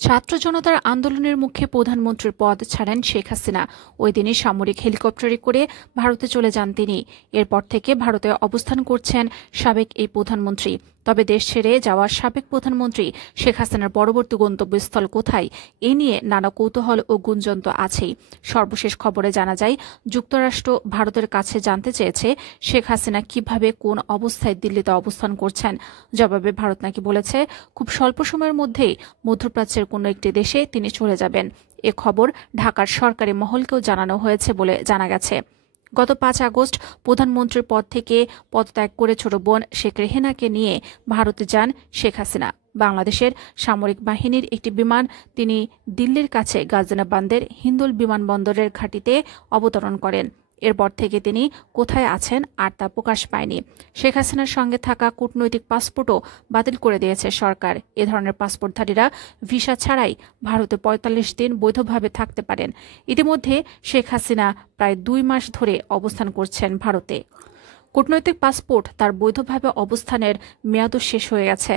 ছাত্র জনতার আন্দোলনের মুখে প্রধানমন্ত্রীর পদ ছাড়েন শেখ হাসিনা। ওই দিনই সামরিক হেলিকপ্টারে করে ভারতে চলে যান তিনি। এরপর থেকে ভারতে অবস্থান করছেন সাবেক এই প্রধানমন্ত্রী। তবে দেশ ছেড়ে যাওয়া সাবেক প্রধানমন্ত্রী শেখ হাসিনার পরবর্তী গন্তব্যস্থল কোথায়, এ নিয়ে নানা কৌতূহল ও গুঞ্জন তো আছেই। সর্বশেষ খবরে জানা যায়, যুক্তরাষ্ট্র ভারতের কাছে জানতে চেয়েছে শেখ হাসিনা কিভাবে কোন অবস্থায় দিল্লিতে অবস্থান করছেন। জবাবে ভারত নাকি বলেছে, খুব স্বল্প সময়ের মধ্যেই মধ্যপ্রাচ্যের কোনো একটি দেশে তিনি চলে যাবেন। এ খবর ঢাকার সরকারি মহলকেও জানানো হয়েছে বলে জানা গেছে। গত 5 আগস্ট প্রধানমন্ত্রীর পদ থেকে পদত্যাগ করে ছোট বোন শেখ রেহেনাকে নিয়ে ভারতে যান শেখ হাসিনা। বাংলাদেশের সামরিক বাহিনীর একটি বিমান তিনি দিল্লির কাছে গাজিয়াবাদের হিন্দল বিমানবন্দরের ঘাঁটিতে অবতরণ করেন। এরপর থেকে তিনি কোথায় আছেন আর তা প্রকাশ পায়নি। শেখ হাসিনার সঙ্গে থাকা কূটনৈতিক পাসপোর্টও বাতিল করে দিয়েছে সরকার। এ ধরনের পাসপোর্টধারীরা ভিসা ছাড়াই ভারতে ৪৫ দিন বৈধভাবে থাকতে পারেন। ইতিমধ্যে শেখ হাসিনা প্রায় 2 মাস ধরে অবস্থান করছেন ভারতে। কূটনৈতিক পাসপোর্ট তার বৈধভাবে অবস্থানের মেয়াদও শেষ হয়ে গেছে।